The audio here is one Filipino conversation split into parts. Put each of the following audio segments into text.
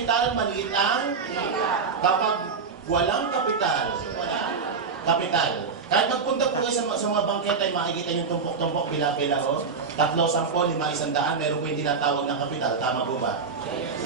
kapital, maliit ang kapag walang kapital, kapital. Kahit magpunta po kayo sa mga bangketa, ay makikita yung tumpok-tumpok, pila-pila o 3, 10, 5, 100, meron po yung tinatawag na kapital. Tama po ba?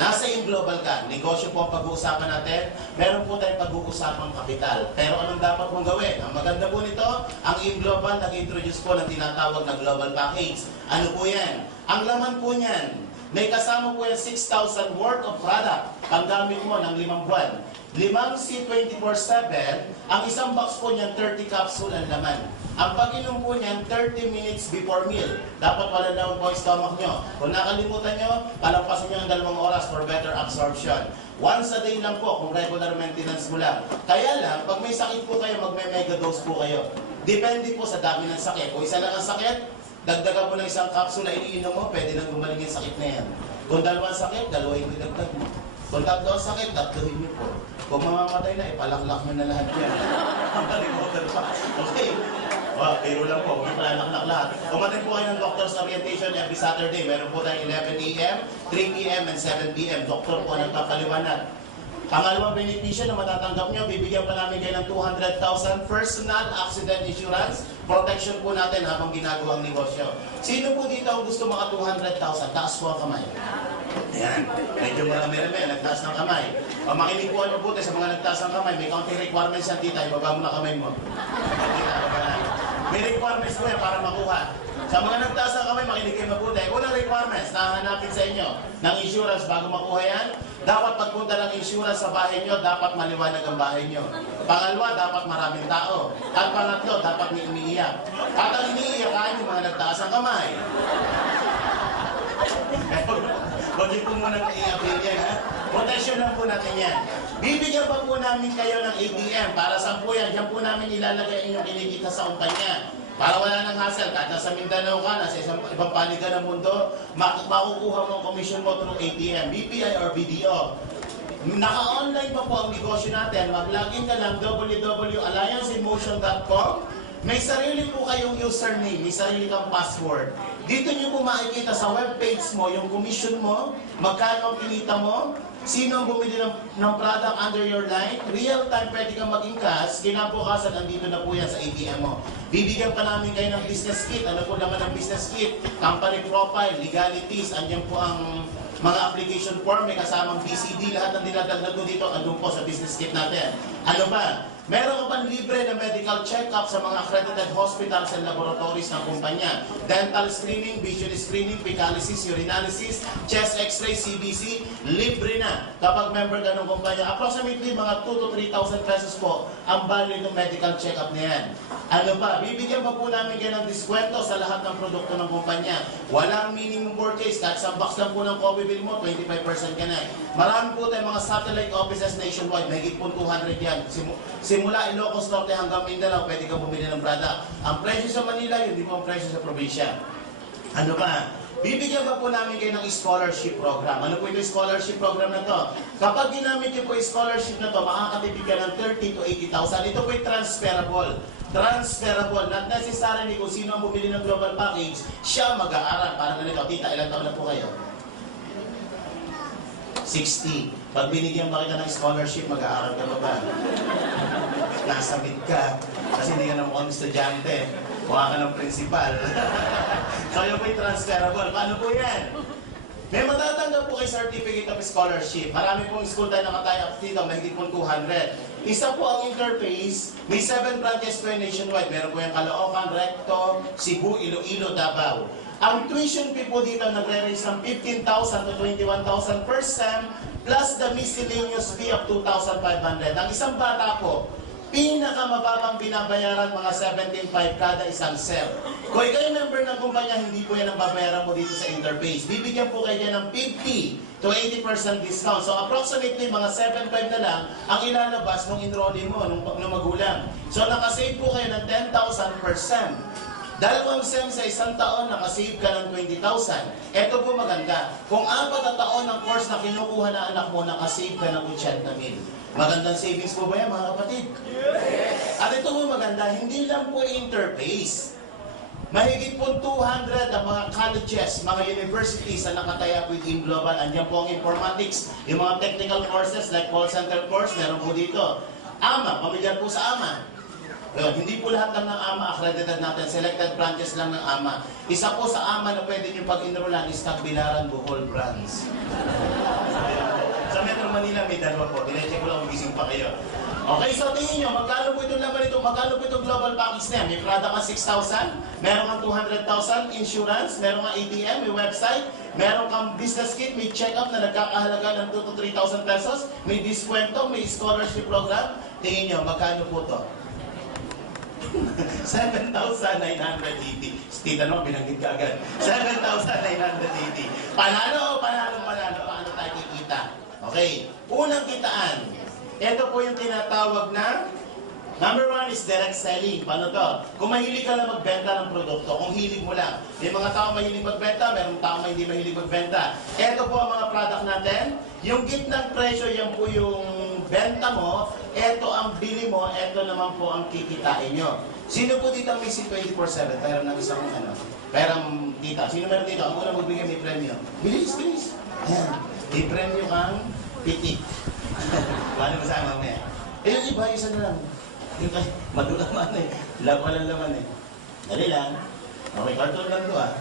Nasa yung global ka, negosyo po ang pag-uusapan natin, meron po tayong pag-uusapang kapital. Pero anong dapat mong gawin? Ang maganda po nito, ang in global, nag-introduce po ng tinatawag na global package. Ano po yan? Ang laman po niyan, may kasama po yung 6,000 worth of product. Panggamit mo ng 5 buwan. 5 C24/7, ang isang box po niyan, 30 capsule ang laman. Ang pag-inom po niyan, 30 minutes before meal. Dapat wala down po yung stomach nyo. Kung nakalimutan nyo, palampasin nyo ng 2 oras for better absorption. Once a day lang po, kung regular maintenance mo lang. Kaya lang, pag may sakit po kayo, magme-mega dose po kayo. Depende po sa dami ng sakit. Kung isa lang ang sakit, dagdagan mo ng 1 capsule na iniinom mo, pwede nang gumaling yung sakit na yan. Kung 2 sakit, 2 yung idagdag mo. Kung 3 ang sakit, 3 nyo po. Kung mamamatay na, ipalaklak nyo na lahat yan. Palikotan pa. Okay. Pero lang po, huwag ipalaklak lahat. Kumatin po kayo ng doctor's orientation every Saturday. Meron po tayong 11 a.m., 3 p.m., and 7 p.m. Doktor po nagpapaliwanag. Pangalawang benepisyo na matatanggap nyo, bibigyan pa namin kayo ng 200,000 personal accident insurance. Protection po natin habang ginagawa ang negosyo. Sino po dito ang gusto maka 200,000? Taas po ang kamay. Ayan, medyo marami-rami, nagtaas ng kamay. Makinig po ang mabuti sa mga nagtaas ng kamay. May counting requirements yan, tita. Ibaba mo na kamay mo. Tita, baba na. May requirements po yan para makuha. Sa mga nagtaas ng kamay, makinig kayo mabuti. Unang requirements na hanapin sa inyo ng insurance bago makuha yan, dapat pagpunta ng insurance sa bahay nyo, dapat maliwanag ang bahay nyo. Pangalawa, dapat maraming tao. At pangatlo, dapat may umiiyak. At ang iniiyak ay yung mga nagtaas ng kamay. Huwag niyo po muna i-update yan, ha? Protection lang po natin yan. Bibigyan pa po namin kayo ng ATM. Para saan po yan? Diyan po namin ilalagay inyong kinikita sa kumpanya. Para wala nang hassle. Kahit nasa Mindanao ka, nasa ibang panigan ng mundo, makukuha mo ang commission mo through ATM, BPI or BDO. Naka-online pa po ang negosyo natin. Mag-login ka lang www.allianceinmotion.com. May sarili po kayong username, may sarili kang password. Dito nyo po makikita sa webpage mo, yung commission mo, magkano ang kinita mo, sino ang bumili ng product under your line, real time pwede kang maging cash, kinabukasan andito na po yan sa ATM mo. Bibigyan pa namin kayo ng business kit. Ano po naman ang business kit? Company profile, legalities, andyan po ang mga application form, may kasamang BCD, lahat ng dinadagdag mo dito, andun po sa business kit natin. Ano ba? Meron ka pang libre na medical check-up sa mga accredited hospitals and laboratories ng kumpanya. Dental screening, vision screening, fecalysis, urinalysis, chest x-ray, CBC, libre na kapag member ka ng kumpanya. Approximately mga 2,000 to 3,000 pesos po ang value ng medical check-up na yan. Ano pa? Bibigyan pa po namin kayo ng diskwento sa lahat ng produkto ng kumpanya. Walang minimum purchase. Kahit sa box lang po ng coffee bill mo, 25% ka na. Marami po tayong mga satellite offices nationwide. May higit po 200 yan. Simula Ilocos Norte hanggang Mindanao, pwede ka bumili ng product. Ang presyo sa Manila, yun di po ang presyo sa probinsya. Ano pa? Bibigyan pa po namin kayo ng scholarship program. Ano po yung scholarship program na to? Kapag ginamit niyo po yung scholarship na to, makakatipid ka ng 30,000 to 80,000. Ito po yung transferable. Transferable. Not necessarily kung sino ang bumili ng global package, siya mag-aaral. Parang ganito, tita, ilang taon na po kayo? 60. Pag binigyan ba kita ng scholarship, mag-aaral ka ba ba? Nasa mid ka. Kasi hindi ka na mukhang estudyante. Mukha ka ng principal. So yun po yung transferable. Paano po yan? May matatanggap po kay Certificate of Scholarship. Marami pong school tayo nakatayo up dito. May higit pong 200. Isa po ang interface. May 7 branches po yung nationwide. Meron po yung Caloocan, Recto, Cebu, Iloilo, Davao. Ang tuition fee po dito nagre-range ng 15,000 to 21,000 per sem plus the miscellaneous fee of 2,500. Ang isang bata po, pinakamababang binabayaran mga 17,500 kada isang sem. Kung kayo member ng kumpanya, hindi po yan ang babayaran mo dito sa interface. Bibigyan po kayo ng 50 to 80% discount. So approximately mga 7,500 na lang ang ilalabas nung enrollee mo, nung magulang. So nakasave po kayo ng 10,000 per sem. Dalawang SEM sa isang taon, nakasave ka ng 20,000. Ito po maganda. Kung 4 na taon ng course na kinukuha na anak mo, nakasave ka ng 80,000. Magandang savings po ba yan, mga kapatid? Yes! At ito po maganda, hindi lang po interface. Mahigit po 200 ang mga colleges, mga universities na nakataya within Global. Andiyan po ang informatics, yung mga technical courses like call center course, meron po dito. AMA, pamilyar po sa AMA. Hindi po lahat lang ng AMA accredited natin, selected branches lang ng AMA. Isa po sa AMA na pwede nyo pag-enrollan is Tagbilaran, Bohol branch. Sa Metro Manila may dalawa po, dinecheck ko lang kung gising pa kayo. Okay, so tingin nyo, magkano po itong laman ito? Magkano po itong global package na yan? May product ka 6,000, meron kang 200,000 insurance, meron kang ATM, may website, meron kang business kit, may check-up na nagkakahalaga ng 2,000 to 3,000 pesos, may diskwento, may scholarship program. Tingin nyo, magkano po ito? 7,980. Tita naman, binanggit ka agad. 7,980. Panalo o panalo? Paano tayo kikita? Okay, unang kitaan. Ito po yung tinatawag na number 1 is direct selling. Paano to? Kung mahilig ka lang magbenta ng produkto, kung hilig mo lang. May mga tao mahilig magbenta, mayroong tao hindi mahilig magbenta. Ito po ang mga product natin. Yung gitnang presyo, yan po yung benta mo. Ito ang bili mo, ito naman po ang kikitain nyo. Sino po dito ang may 24/7? Pero ng isang perang tita. Sino meron dito? Ang una magbigay may premyo. Bilis, bilis. Ayan. May premyo kang pitik. Paano mo sa mamaya? Eh, yung iba, isa na lang. Yung kay, madulaman eh. Walang laman eh. Dali lang. Okay, cartoon lang to ah.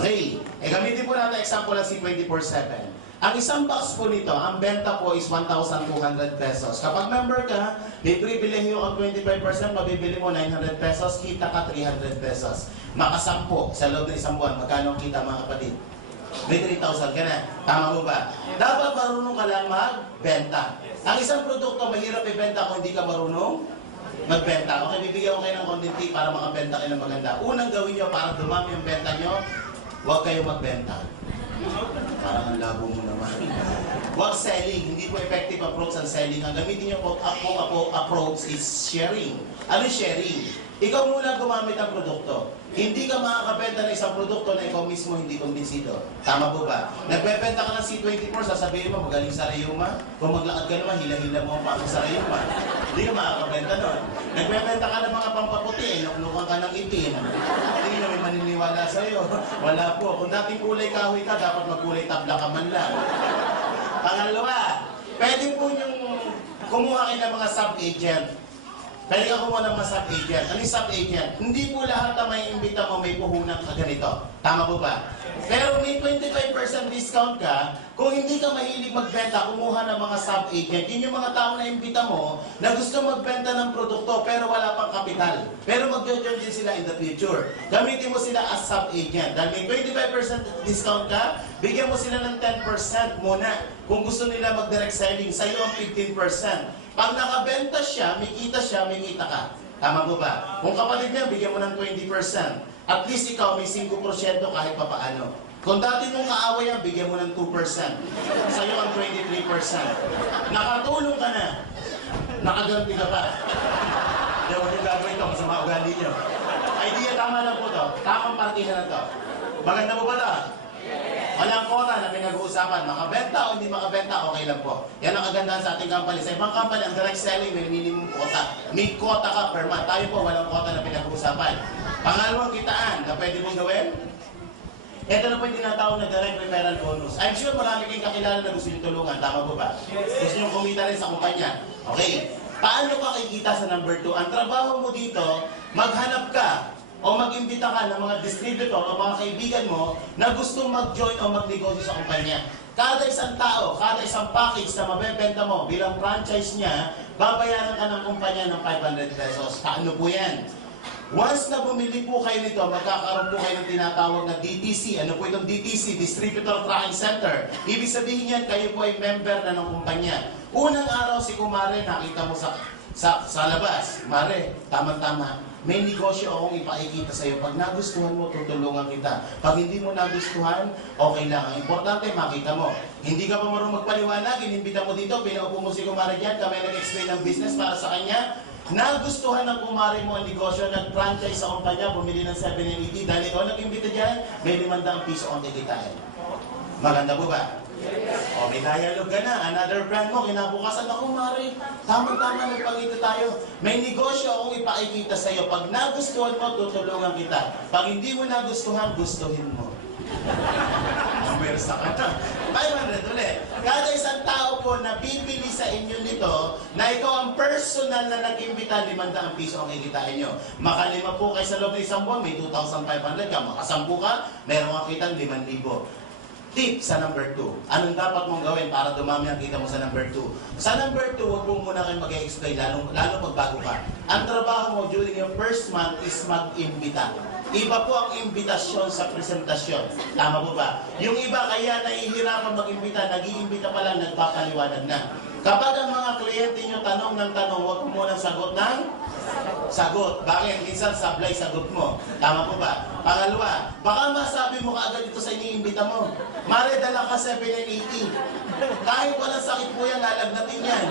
Okay. Eh, gamitin po natin example ng C24/7. Ang isang box po nito, ang benta po is 1,200 pesos. Kapag member ka, may pribilehyo ang 25%, mabibili mo 900 pesos, kita ka 300 pesos. Makasampo sa loob ng isang buwan, magkano ang kita mga kapatid? May 3,000 ka na. Tama mo ba? Dapat marunong ka lang magbenta. Ang isang produkto, mahirap ibenta kung hindi ka marunong magbenta. Okay, bibigyan ko kayo ng konting tip para makabenta kayo ng maganda. Unang gawin nyo para dumami ang benta nyo, huwag kayo magbenta. Parang ang labo mo naman. Huwag selling. Hindi po effective approach ang selling. Ang gamitin nyo po approach is sharing. Ano sharing? Ikaw muna gumamit ang produkto. Hindi ka makakabenta ng isang produkto na ikaw mismo hindi kumbinsido. Tama po ba? Nagbebenta ka ng C24, sasabihin mo, magaling sa rayuma. Kung maglakad ka naman, hila-hila mo ang pako sa rayuma. Hindi ka makakabenta nun. Nagbebenta ka ng mga pampaputi, nuknukan ka ng itim. Hindi na may maniniwala sa'yo. Wala po. Kung dating kulay kahoy ka, dapat magkulay tabla ka man lang. Pangalawa, pwede po yung kumuha kayo ng mga sub-agent. Pwede ka kumuha ng mga sub-agent. Ano yung sub-agent? Hindi po lahat na may imbita mo may puhunan ka ganito. Tama po ba? Pero may 25% discount ka. Kung hindi ka mahilig magbenta, kumuha ng mga sub-agent. Yun yung mga tao na imbita mo na gusto magbenta ng produkto pero wala pang kapital. Pero mag-join din sila in the future. Gamitin mo sila as sub-agent. Dahil may 25% discount ka, bigyan mo sila ng 10% muna. Kung gusto nila mag-direct selling, sa'yo ang 15%. Pag nakabenta siya, may kita ka. Tama po ba? Kung kapatid niya, bigyan mo ng 20%. At least ikaw may 5% kahit papaano. Kung dati mong kaaway yan, bigyan mo ng 2%. Sa'yo ang 23%. Nakatulong ka na. Nakaganti ka pa. Hindi mo yung gagawin ito, masama ugali niyo. Idea, tama lang po to. Tamang partihan na to. Maganda po ba ito? Walang quota na pinag-uusapan. Makabenta o hindi makabenta, okay lang po. Yan ang kagandahan sa ating company. Sa ibang company, ang direct selling may minimum quota. May quota ka per month. Tayo po, walang quota na pinag-uusapan. Pangalawang kitaan na pwede mong gawin, ito na po yung tinatawag na direct referral bonus. I'm sure marami kayong kakilala na gusto nyo tulungan. Tama po ba? Gusto nyo kumita rin sa kumpanya. Okay. Paano ka kikita sa number 2? Ang trabaho mo dito, maghanap ka o mag-imbita ka ng mga distributor o mga kaibigan mo na gustong mag-join o magnegosyo sa kumpanya. Kada isang tao, kada isang package na mabebenta mo bilang franchise niya, babayaran ka ng kumpanya ng 500 pesos. Paano po yan? Once na bumili po kayo nito, magkakaroon po kayo ng tinatawag na DTC. Ano po itong DTC? Distributor Tracking Center. Ibig sabihin yan, kayo po ay member na ng kumpanya. Unang araw si Kumare, nakita mo sa labas. Mare, tama-tama. May negosyo akong ipakikita sa iyo. Pag nagustuhan mo, tutulungan kita. Pag hindi mo nagustuhan, okay lang. Ang importante, makita mo. Hindi ka pa marunong magpaliwanag, inimbita mo dito, pinaupo mo si Kumare dyan, kami nag-explain ng business para sa kanya. Nagustuhan ng Kumare mo ang negosyo, nag-franchise sa kumpanya, bumili ng 780, dahil ikaw nag-imbita dyan, may 500 piso ang kikitain. Maganda po ba? O, may dialogue ka na. Another brand mo, kinabukasan ako, Mari. Tama-tama, nagpakita tayo. May negosyo akong ipakikita sa'yo. Pag nagustuhan mo, tutulungan kita. Pag hindi mo nagustuhan, gustuhin mo. Mersa ka na. 500 ulit. Kada isang tao po na bibili sa inyo nito, na ikaw ang personal na nag-imbita, 500 piso ang kikitain nyo. Makalima po kayo sa loob ng isang buwan, may 2,500 ka. Makasampu ka, meron kang kitang 5,000. Tip sa number 2. Anong dapat mong gawin para dumami ang kita mo sa number 2? Sa number 2, huwag mo muna kayo mag-explain, lalo pag bago ka. Ang trabaho mo during your first month is mag-imbita. Iba po ang imbitasyon sa presentasyon. Tama po ba? Yung iba kaya nahihirapan mag-imbita, nag-iimbita pa lang, nagpapaliwanag na. Kapag ang mga kliyente nyo tanong ng tanong, huwag mo munang sagot ng sagot. Bakit? Minsan sablay sagot mo. Tama po ba? Pangalawa, baka masabi mo kaagad ito sa iniimbita mo. Mare, dala ka 780. Kahit walang sakit po yan, lalagnatin yan.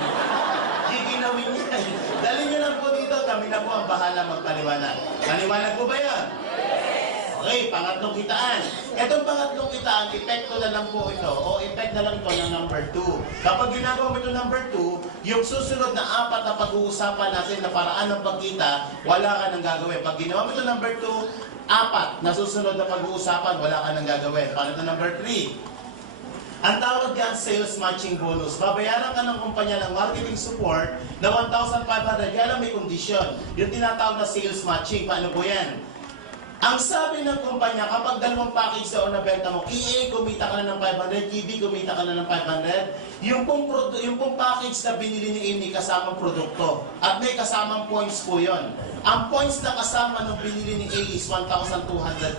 Giginawin yan. Dalhin nyo lang po dito, kami na po ang bahala magpaliwanag. Paliwanag po ba yan? Okay, pangatlong kitaan. Itong pangatlong kitaan, epekto na lang po ito, o effect na lang ito ng number 2. Kapag ginagawa mo ito number 2, yung susunod na 4 na pag-uusapan natin na paraan ng pagkita, wala ka nang gagawin. Pag ginawa mo ito number 2, 4 na susunod na pag-uusapan, wala ka nang gagawin. Paano ito number 3? Ang tawag yan, sales matching bonus. Babayaran ka ng kumpanya ng marketing support na 1,500. Yan ang may kondisyon. Yung tinatawag na sales matching. Paano po yan? Ang sabi ng kumpanya, kapag dalawang package na nabenta mo, EA, kumita ka na ng 500, GB, kumita ka na ng 500, yung pong package na binili ni Amy kasamang produkto. At may kasamang points po yon. Ang points na kasama ng binili ni A is 1,200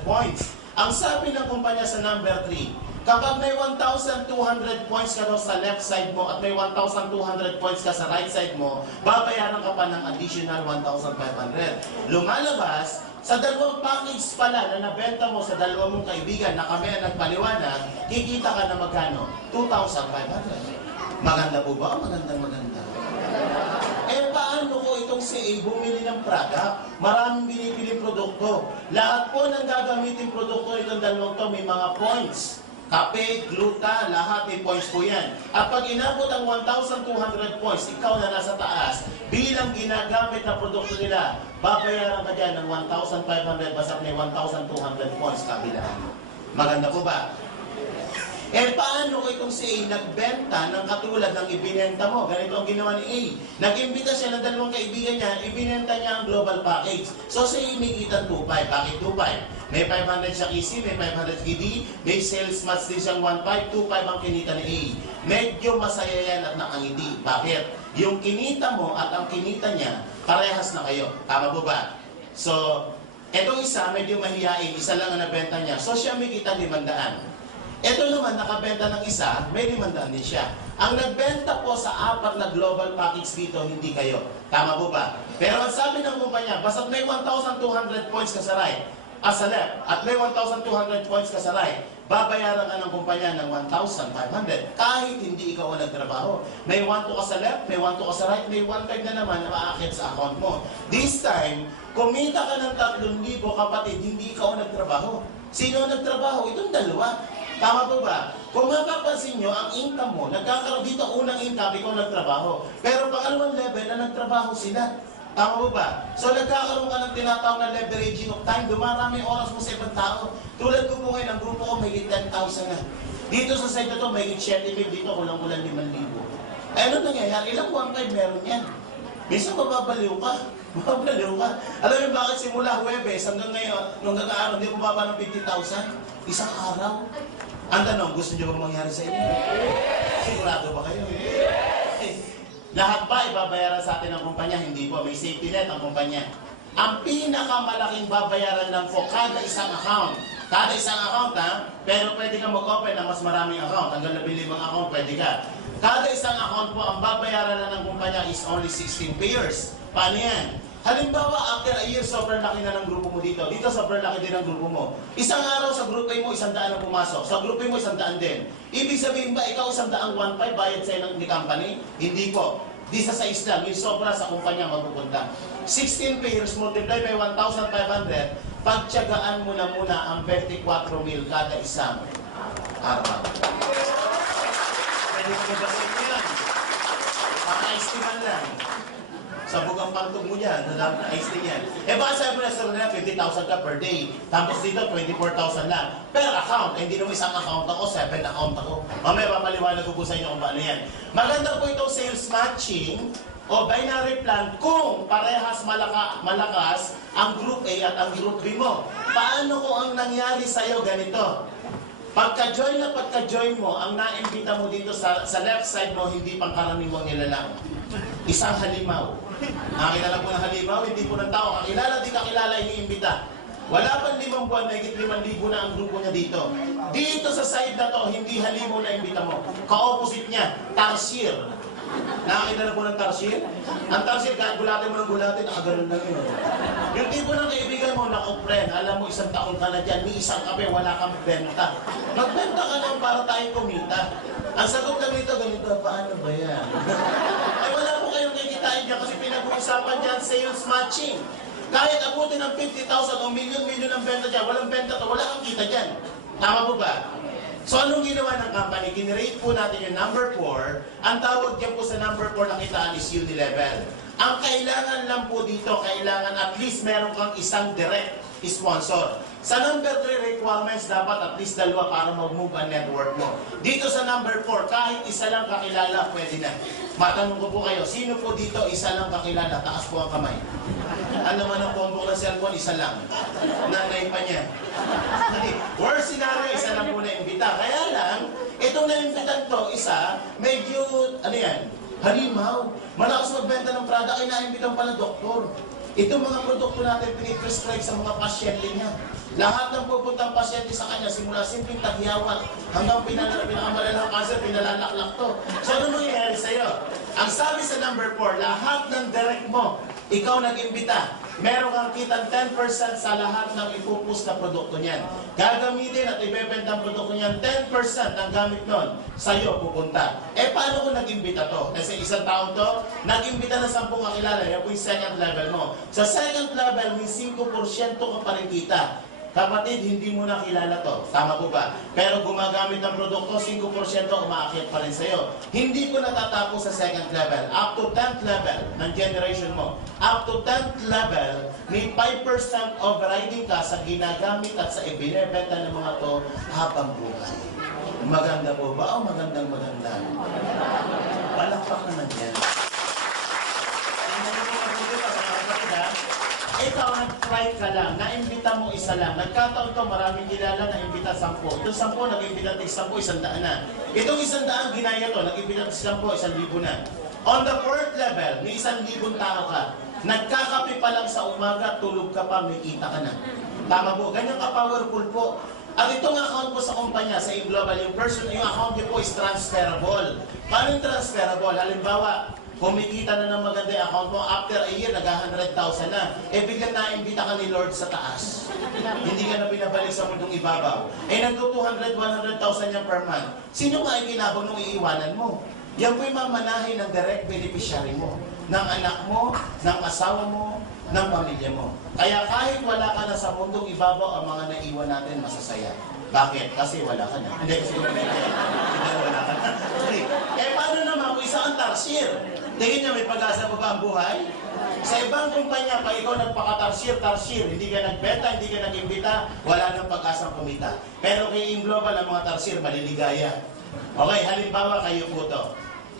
points. Ang sabi ng kumpanya sa number 3, kapag may 1,200 points ka daw sa left side mo at may 1,200 points ka sa right side mo, babayaran ka pa ng additional 1,500. Lumalabas, sa dalawang package pala na nabenta mo sa dalawang mong kaibigan na kami ang nagpaliwanag, kikita ka na magkano? 2,500. Maganda po ba? Maganda. Eh paano ko itong si A bumili ng product? Maraming binibili produkto. Lahat po ng gagamitin produkto itong dalawang to may mga points. Kape, gluta, lahat may points po yan. At pag inabot ang 1,200 points, ikaw na nasa taas, bilang ginagamit na produkto nila, babayaran ka dyan ng 1,500 basta may 1,200 points kabilaan. Maganda po ba? Eh paano ko itong si A nagbenta ng katulad ng ibinenta mo? Ganito ang ginawa ni A. Nag-imbita siya ng dalawang kaibigan niya, ibinenta niya ang global package. So si A may kita 2,500. Bakit 2,500? May 500 siya KC, may 500 KD, may sales match din siyang 1,500, 2,500 ang kinita ni A. Medyo masaya yan at nakangiti. Bakit? Yung kinita mo at ang kinita niya, parehas na kayo. Tama po ba? So, etong isa, medyo mahihain, isa lang ang nabenta niya. So siya may kita 500. Ito naman, nakabenta ng isa, may 500 din siya. Ang nagbenta po sa 4 na global package dito, hindi kayo. Tama po ba? Pero ang sabi ng kumpanya, basta may 1,200 points ka sa right, sa left, at may 1,200 points ka sa right, babayaran ka ng kumpanya ng 1,500 kahit hindi ikaw ang nagtrabaho. May 1,2 ka sa left, may 1,2 ka sa right, may 1,500 na naman na maakit sa account mo. This time, kumita ka ng 3,000 kapatid, hindi ikaw ang nagtrabaho. Sino ang nagtrabaho? Itong dalawa. Tama po ba? Kung mapapansin nyo, ang income mo, nagkakaroon dito unang income, ikaw nagtrabaho. Pero pangalawang level na nagtrabaho sila. Tama po ba? So nagkakaroon ka ng tinatawag na leveraging of time. Dumarami oras mo sa ibang tao. Tulad ko po ngayon, ang grupo ko may 10,000 na. Dito sa site na to, may 7,000 dito, kulang-kulang 5,000. Eh ano nangyayari? Ilang 1,500 meron yan. Minsan mababaliw ka. Mababaliw ka. Alam niyo bakit simula Huwebes hanggang ngayon, nung nag-aaral, hindi mo baba ng 50,000? Isang araw. Ang tanong, gusto niyo ba mangyari sa inyo? Sigurado ba kayo? Lahat ba ibabayaran sa atin ng kumpanya? Hindi po. May safety net ang kumpanya. Ang pinakamalaking babayaran lang po kada isang account. Kada isang account ha, pero pwede ka mag-open na mas maraming account. Hanggang 15 account, pwede ka. Kada isang account po, ang babayaran lang ng kumpanya is only 16 payers. Paano yan? Halimbawa, after a year, sobrang laki na ng grupo mo dito. Dito, sobrang laki din ng grupo mo. Isang araw sa grupo mo, 100 ang pumasok. Sa grupo mo, 100 din. Ibig sabihin ba, ikaw 100 1,500 bayad sa'yo ng company? Hindi po. Di sa 6 lang. Yung sobra sa kumpanya mapupunta. 16 payers multiply by 1,500, pagtiyagaan mo na muna ang 24,000 kada isang araw. hindi ko magasin mo yan. Paka-ice tea man lang. Sabog ang pantog mo dyan, nadami na ice tea yan. Eh baka sabi mo na sa nila, 50,000 ka per day. Tapos dito, 24,000 lang. Per account, hindi naman isang account ako, 7 account ako. Mamaya papaliwanag ko po sa inyo kung paano yan. Maganda po itong sales matching o binary plan kung parehas malakas ang group A at ang group B mo. Paano kung ang nangyari sa'yo ganito? Pagka-join mo, ang naimbita mo dito sa left side mo, hindi pangkaraniwang nilalang. Isang halimaw. Nakakilala po ng halimaw, hindi po ng tao. Kakilala, di kakilala, iniimbita. Wala pang 5 buwan, nagigit 5,000 na ang grupo niya dito. Dito sa side na to, hindi halimaw na imbita mo. Ka-opposite niya, tarsier. Nakakilala po ng tarsier? Ang tarsier, kahit gulatin mo ng gulatin, ganun lang yun. Yung tipo ng kaibigan mo, naku-friend, alam mo, 1 taon ka na dyan, ni isang kape, wala kang benta. Magbenta ka lang para tayo kumita. Ang sagot lang nito, ganito, paano ba yan? Ay wala po kayong kikitain dyan kasi pinag-uusapan dyan sales matching. Kahit abutin ng 50,000 o milyon-milyon ang benta dyan, walang benta to, wala kang kita dyan. Tama po ba? So anong ginawa ng company? Generate po natin yung number 4. Ang tawag dyan po sa number 4 na kitaan is uni-level. Ang kailangan lang po dito, kailangan at least meron kang isang direct sponsor. Sa number 3 requirements, dapat at least 2 para mag-move ang network mo. Dito sa number 4, kahit isa lang kakilala, pwede na. Matanong ko po kayo, sino po dito isa lang kakilala? Taas po ang kamay. Ano naman ang combo ng cellphone? Isa lang. Nanay pa niya. Worst scenario, isa lang po na-imbita. Kaya lang, itong na-imbitan to, isa, medyo, ano yan, halimaw. Malakas magbenta ng product, ay na-imbitan pala doktor. Itong mga produkto natin piniprescribe sa mga pasyente niya. Lahat ng pupuntang pasyente sa kanya, simula simpleng taghiyawat hanggang pinakamalalang cancer, pinalalaklak to. So ano mangyayari sa'yo? Ang sabi sa number 4, lahat ng direct mo, ikaw nag-imbita. Meron kang kitang 10% sa lahat ng ipupus na produkto niyan. Gagamitin at ibebenta ang produkto niyan, 10% ng gamit nun sa'yo pupunta. Eh paano kung nag-imbita to? Kasi isang taon to, nag-imbita na 10 kakilala, yan po yung second level mo. Sa second level, may 5% ka pa rin kita. Kapatid, hindi mo na kilala to. Tama po ba? Pero gumagamit ng produkto, 5% umaakyat pa rin sa'yo. Hindi ko natatapos sa second level. Up to 10th level ng generation mo. Up to 10th level, may 5% overriding ka sa ginagamit at sa ibinebenta ng mga to habang buhay. Maganda po ba? O magandang maganda? Palakpak naman yan. Ikaw, nag-try ka lang, naimbita mo isa lang. Nagkataon to, maraming kilala, naimbita 10. Itong 10, nag-imbita 10, 100 na. Itong 100, ginaya to, nag-imbita 10, 1,000 na. On the 4th level, may 1,000 tao ka. Nagkakape pa lang sa umaga, tulog ka pa, may kita ka na. Tama po, ganyan ka-powerful po. At itong account po sa kumpanya, sa Global, yung account niyo po is transferable. Paano yung transferable? Halimbawa, kumikita na ng maganda yung account mo, after a year, nag-100,000 na. Eh, biglang naimbita ka ni Lord sa taas. Hindi ka na pinabalik sa mundong ibabaw. Eh, nag-200,000, 100,000 yan per month. Sino nga ay kinabang nung iiwanan mo? Yan po yung mamanahin ng direct beneficiary mo. Ng anak mo, ng asawa mo, ng pamilya mo. Kaya kahit wala ka na sa mundong ibabaw, ang mga naiwan natin masasaya. Bakit? Kasi wala ka na. Hindi, kasi wala ka na. Eh, paano naman kung isa ang tarsier? Tingin niya, may pag-asa pa ba ang buhay? Sa ibang kumpanya, pag ikaw nagpaka-tarsier, hindi ka nagbenta, hindi ka nag-imbita, wala nang pag-asang kumita. Pero kay Global, ang mga tarsier, maliligaya. Okay, halimbawa kayo po to.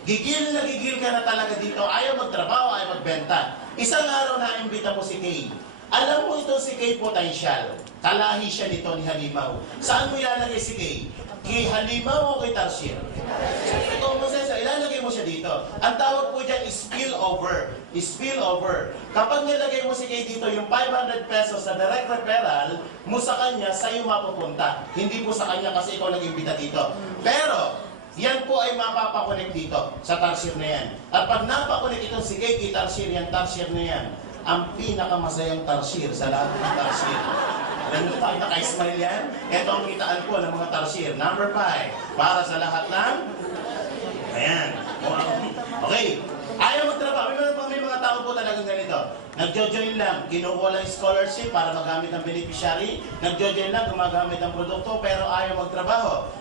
Gigil na gigil ka na talaga dito, ayaw magtrabaho, ayaw magbenta. Isang araw na imbita mo si Kay. Alam mo ito si Kay Potential. Kalahi siya nito ni Halimaw. Saan mo ilalagay si Kay? Kay Halimaw o kay Tarsier? Ito mo siya, ilalagay mo siya dito. Ang tawag po dyan is spillover. Spillover. Kapag nilagay mo si Kay dito, yung 500 pesos sa direct referral mo sa kanya, sa'yo mapupunta. Hindi po sa kanya kasi ikaw nag-imbita dito. Pero, yan po ay mapapakonek dito sa Tarsier na yan. At pag napakonek itong si Kay Tarsier, yan Tarsier na yan. Ang pinakamasayang Tarsier sa lahat ng Tarsier. Alam mo tayo, naka-smile yan? Ito ang kitaan po ng mga Tarsier. Number 5, para sa lahat ng... Ayan. Okay. Ayaw magtrabaho. May mga tao po talagang ganito. Nagjo-join lang, kinukuha lang scholarship para magamit ng beneficiary. Nagjo-join lang, gumagamit ng produkto, pero ayaw magtrabaho.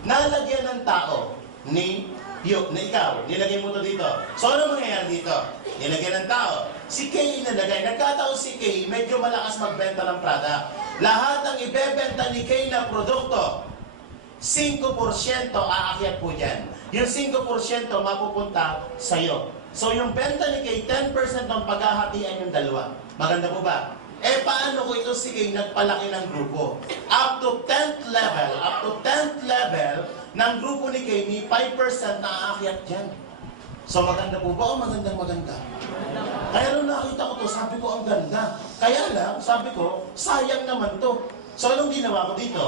Nalagyan ng tao ni na ikaw, nilagay mo to dito. So ano mangyayari dito? Nilagay ng tao. Si Kay nalagay. Nagkataon si Kay, medyo malakas magbenta ng product. Lahat ng ibebenta ni Kay na produkto, 5% aakyat po dyan. Yung 5% mapupunta sa'yo. So yung benta ni Kay, 10% ng paghahatian yung dalawa. Maganda po ba? Eh paano ko ito si Kay nagpalaki ng grupo? Up to 10th level ng grupo ni Kay, may 5% na aakyat dyan. So maganda po ba o maganda? Kaya nung nakita ko to, sabi ko ang ganda. Kaya lang, sabi ko, sayang naman to. So anong ginawa ko dito?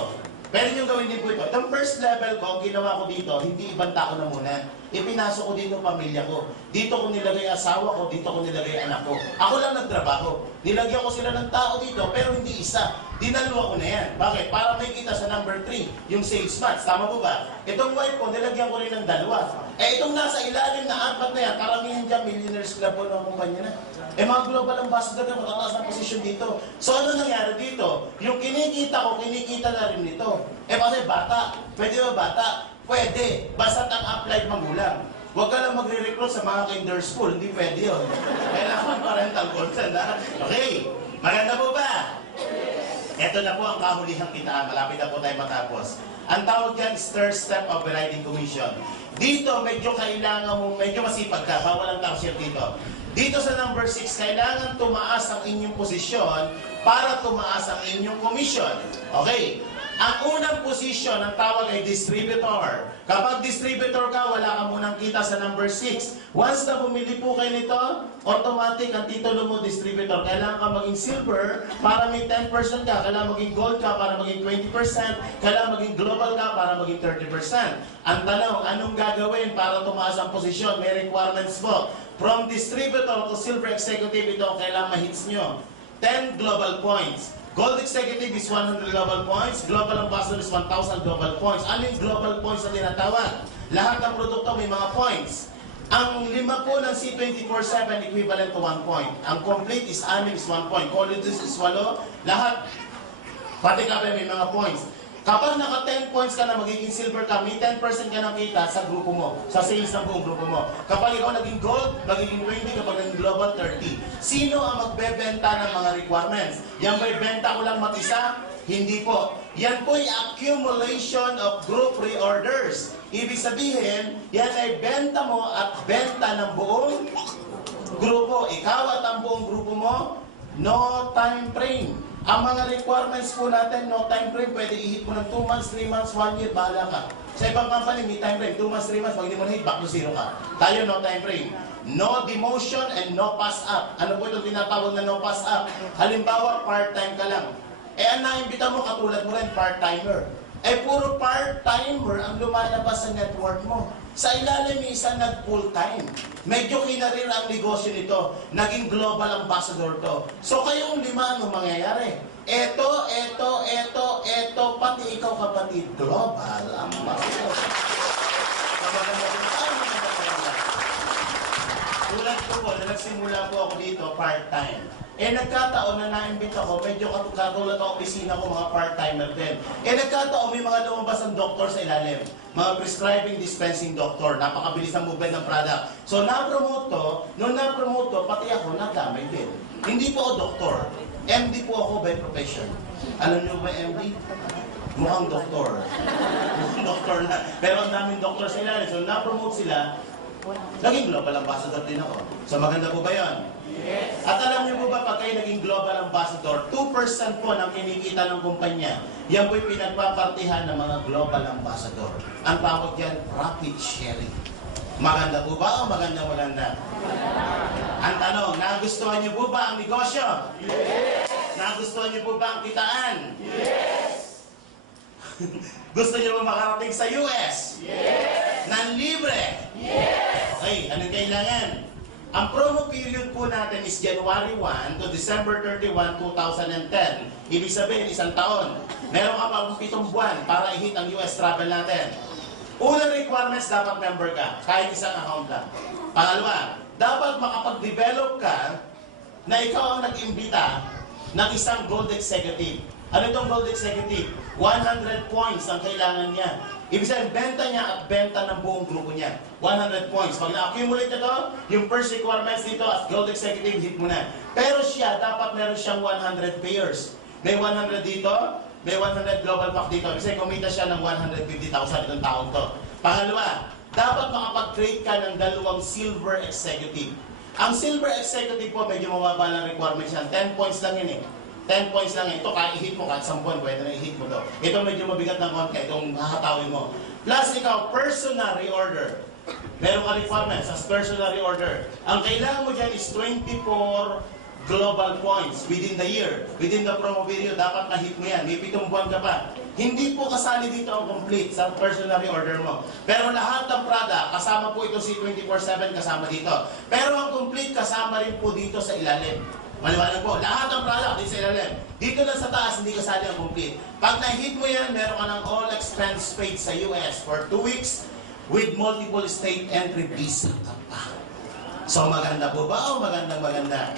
Pwede nyo gawin din po ito. Itong first level ko, ginawa ko dito, hindi ibanta ko na muna. Ipinasok ko dito pamilya ko. Dito ko nilagay asawa ko, dito ko nilagay anak ko. Ako lang nagtrabaho. Nilagyan ko sila ng tao dito, pero hindi isa. Dinaluwa ko na yan. Bakit? Para may kita sa number 3, yung sales match. Tama po ba? Itong wife ko, nilagyan ko rin ng dalawa. Eh itong nasa ilalim na 4 na yan, karamihan dyan, millionaires club po ng kumpanya na. Eh mga global ambassador na matataas ng posisyon dito. So ano nangyari dito? Yung kinikita ko, kinikita na rin nito. Eh kasi bata. Pwede ba bata? Pwede. Basta ang applied magulang. Huwag ka lang magre-recruit sa mga kinder school. Hindi pwede yun. Kailangan parental consent, ha? Okay. Maganda po ba? Ito na po ang kahulihang kitaan. Malapit na po tayo matapos. Ang tawag dyan is third step of variety commission. Dito, medyo kailangan mo, medyo masipag ka. Bawal ang cashier dito. Dito sa number 6, kailangan tumaas ang inyong posisyon para tumaas ang inyong commission. Okay. Ang unang posisyon ng tawag ay distributor. Kapag distributor ka, wala ka munang kita sa number 6. Once na bumili po kayo nito, automatic ang titulo mo distributor. Kailangan ka maging silver para may 10% ka. Kailangan maging gold ka para maging 20%. Kailangan maging global ka para maging 30%. Ang tanong, anong gagawin para tumaas ang posisyon? May requirements po. From distributor to silver executive, ito ang kailangan ma-hits nyo. 10 global points. Gold executive is 100 global points. Global ambassador is 1,000 global points. Ano yung global points na tinatawag? Lahat ng produkto may mga points. Ang 5 po ng C24/7 equivalent to 1 point. Ang complete is 6 is 1 point. Colleges is 8. Lahat, pati ka may mga points. Kapag naka 10 points ka na magiging silver ka, may 10% ka ng kita sa grupo mo, sa sales ng buong grupo mo. Kapag ikaw naging gold, magiging 20, kapag naging global, 30. Sino ang magbebenta ng mga requirements? Yan ba'y benta ko lang mag-isa? Hindi po. Yan po'y accumulation of group reorders. Ibig sabihin, yan ay benta mo at benta ng buong grupo. Ikaw at ang buong grupo mo, no time frame. Ang mga requirements po natin, no time frame, pwede i-hit mo ng 2 months, 3 months, 1 year, bahala ka. Sa ibang company, may time frame, 2 months, 3 months, pag hindi mo na-hit, back to zero ka. Tayo, no time frame. No demotion and no pass up. Ano po itong tinatawag na no pass up? Halimbawa, part-time ka lang. Eh, ang naimbita mo, katulad mo rin, part-timer. Eh, puro part-timer ang lumalabas sa network mo. Sa ilalim, may isang nag-full-time. Medyo kinarir ang negosyo nito. Naging global ambassador to. So, kayong 5, ano mangyayari? Eto, pati ikaw kapatid, global ambassador. Tulad ko po, na nagsimula po ako dito, part-time. Eh nagkataon na naimbita ko, medyo katulad ang opisina ko, mga part-timer din. Eh nagkataon, may mga lumabas ang doktor sa ilalim. Mga prescribing, dispensing doctor. Napakabilis ng movement ng product. So na-promote to, nung na-promote to, pati ako nadamay din. Hindi po ako doktor. MD po ako by profession. Alam niyo ba MD? Mukhang doktor. Mukhang doktor na. Pero ang daming doktor sa ilalim. So na-promote sila, naging global ambassador din ako. So maganda po ba yun? Yes. At alam niyo po ba, pag kayo naging global ambassador, 2% po ng kinikita ng kumpanya, yan po'y pinagpapartihan ng mga global ambassador. Ang tawag dyan, profit sharing. Maganda po ba o maganda? Ang tanong, nagustuhan niyo po ba ang negosyo? Yes. Nagustuhan niyo po ba ang kitaan? Yes. Gusto niyo ba makarating sa US? Yes. Nang libre? Yes. Okay, anong kailangan? Ang promo period po natin is January 1 to December 31, 2010. Ibig sabihin, 1 taon. Meron ka pang 7 buwan para i-hit ang US travel natin. Unang requirements, dapat member ka. Kahit isang account lang. Pangalawa, dapat makapag-develop ka na ikaw ang nag-imbita ng isang gold executive. Ano itong gold executive? 100 points ang kailangan niya. Ibig sabihin, benta niya at benta ng buong grupo niya. 100 points. Pag na-accumulate na to, yung first requirements dito as gold executive, hit mo na. Pero siya, dapat meron siyang 100 payers. May 100 dito, may 100 global pack dito. Ibig sabihin, kumita siya ng 150,000 itong taong to. Pangalawa, dapat makapag-create ka ng dalawang silver executive. Ang silver executive po, medyo mababa ng requirements yan. 10 points lang yun eh. 10 points lang yan. Ito, kahit i-hit mo, kahit 10 point, pwede na i-hit mo to. Ito medyo mabigat ng konti, itong hahatawin mo. Plus, ikaw, personal reorder. Meron ka requirements as personal reorder. Ang kailangan mo dyan is 24 global points within the year. Within the promo period, dapat na-hit mo yan. May 7 buwan ka pa. Hindi po kasali dito ang complete sa personal reorder mo. Pero lahat ng product, kasama po ito si 24/7 kasama dito. Pero ang complete kasama rin po dito sa ilalim. Maliwanag po, lahat ng product dito sa ilalim. Dito lang sa taas, hindi kasali ang complete. Pag na-hit mo yan, meron ka ng all expense paid sa US for 2 weeks with multiple state entry visa ka pa. So maganda po ba o maganda?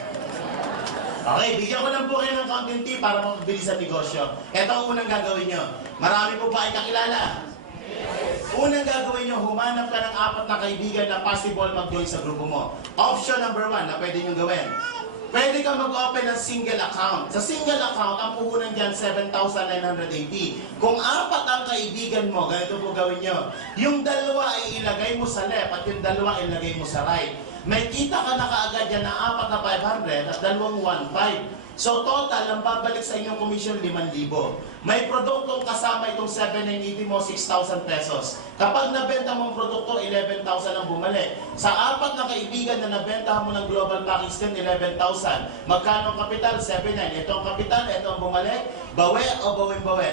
Okay, bigyan ko lang po kayo ng content tip para mabilis ang negosyo. Ito ang unang gagawin nyo. Marami po ba ay kakilala? Unang gagawin nyo, humanap ka ng 4 na kaibigan na possible mag-join sa grupo mo. Option number 1 na pwede nyo gawin. Pwede kang mag-open ng single account. Sa single account, ang puhunan dyan, 7,980. Kung 4 ang kaibigan mo, ganito po gawin nyo. Yung dalawa ay ilagay mo sa left at yung dalawa ay ilagay mo sa right. May kita ka na kaagad yan na 4 na 500 at 2 1,500. So total, ang babalik sa inyong commission, 5,000. May produktong kasama itong 7,980 mo, 6,000 pesos. Kapag nabenta mong produkto, 11,000 ang bumalik. Sa 4 na kaibigan na nabenta mo ng global package din, 11,000. Magkano ang kapital? 7,900. Ito ang kapital, ito ang bumalik. Bawi o bawing-bawi?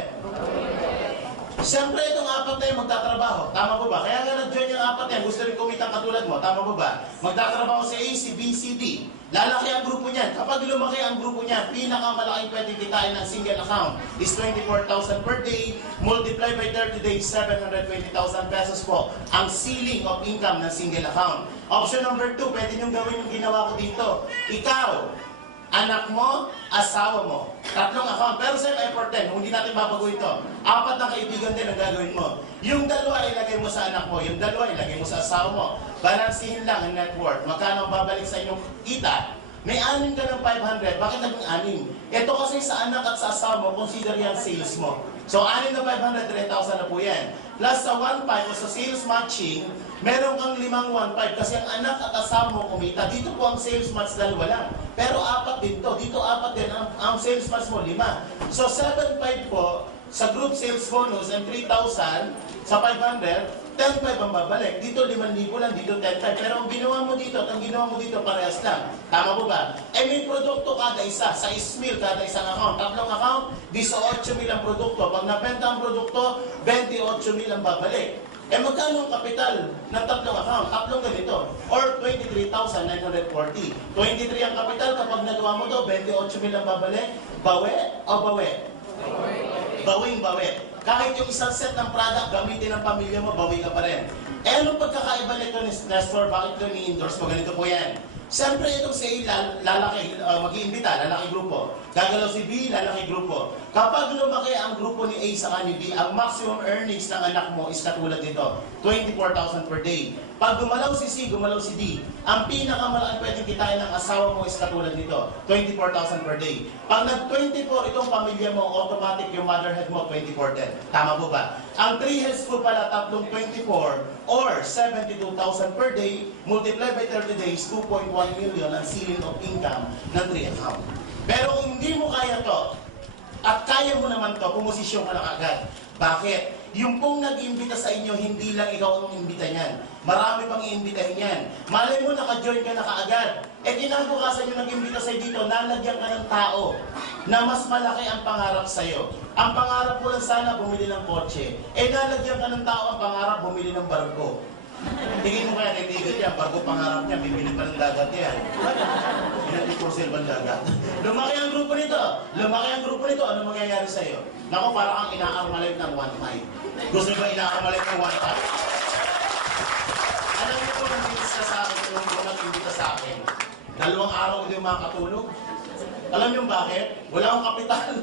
Siyempre, itong 4 na yung magtatrabaho. Tama po ba? Kaya nga nag-join yung 4 na yan. Gusto rin kumitang katulad mo. Tama po ba? Magtatrabaho si A, si B, si D. Lalaki ang grupo niyan. Kapag lumaki ang grupo niyan, pinakamalaking pwedeng kitain ng single account is 24,000 per day. Multiply by 30 days, 720,000 pesos po ang ceiling of income ng single account. Option number 2, pwede niyong gawin yung ginawa ko dito. Ikaw, anak mo, asawa mo. 3 account. Pero sa effort din, hindi natin babago ito. 4 na kaibigan din ang gagawin mo. Yung 2 ilagay mo sa anak mo, yung 2 ilagay mo sa asawa mo. Balansihin lang ang net worth. Magkano ang babalik sa inyong kita? May 6 ka ng 500. Bakit naging 6? Ito kasi sa anak at sa asawa mo, consider yan sales mo. So 6 na 500, 3,000 na po yan. Plus sa 1,500 o sa sales matching, meron kang 5 1,500 kasi ang anak at asawa mo kumita. Dito po ang sales match 2 lang. Pero 4 din to. Dito 4 din. Ang sales match mo 5. So 7,500 po sa group sales bonus and 3,000 sa 500, 10,500 ang babalik. Dito 5,000 lang, dito 10,500. Pero ang ginawa mo dito at ang ginawa mo dito parehas lang. Tama po ba? Eh may produkto kada isa. Sa ismil kada isang account. 3 account, 18,000 ang produkto. Pag nabenta ang produkto, 28,000 ang babalik. Eh magkano ang kapital ng 3 account? 3 ganito. Or 23,940. 23 ang kapital. Kapag nagawa mo to, 28,000 ang babalik. Bawi o bawi? Bawing-bawi. Kahit yung isang set ng product, gamitin ng pamilya mo, bawi ka pa rin. Eh, anong pagkakaiba nito ni Nestor? Bakit ito ni-endorse mo? Ganito po yan. Siyempre, itong si A, lalaki, mag-iimbita, lalaki grupo. Gagalaw si B, lalaki grupo. Kapag lumaki ang grupo ni A sa ni B, ang maximum earnings ng anak mo is katulad nito, 24,000 per day. Pag gumalaw si C, gumalaw si D, ang pinakamalaking pwedeng kitain ng asawa mo is katulad nito, 24,000 per day. Pag nag-24 itong pamilya mo, automatic yung motherhead mo, 24,10. Tama po ba? Ang 3 heads po pala, 324 or 72,000 per day, multiply by 30 days, 2.1 million ang ceiling of income ng 3 account. Pero kung hindi mo kaya to, at kaya mo naman to, pumosisyon ka na agad. Bakit? Yung pong nag-imbita sa inyo, hindi lang ikaw ang imbita niyan. Marami pang iimbitahin yan. Malay mo, naka-join ka na kaagad. Eh, kinabukasan yung nag-imbita sa'yo dito, nalagyan ka ng tao na mas malaki ang pangarap sa'yo. Ang pangarap mo lang sana, bumili ng kotse. Eh, nalagyan ka ng tao, ang pangarap, bumili ng barko. Tingin mo kaya kaibigan niya, bago pangarap niya, bibili pa ng dagat yan. Pinag-i-crossel ba dagat? Lumaki ang grupo nito. Lumaki ang grupo nito. Ano mangyayari sa'yo? Naku, parang kang ina-armalite ng 1,500. Gusto mo ba ina-armalite ng 1,500? Alam niyo po, nang-inis ka sa akin, kung nag-imbita sa akin, 2 araw hindi makakatulog. Alam niyo bakit? Wala akong kapital.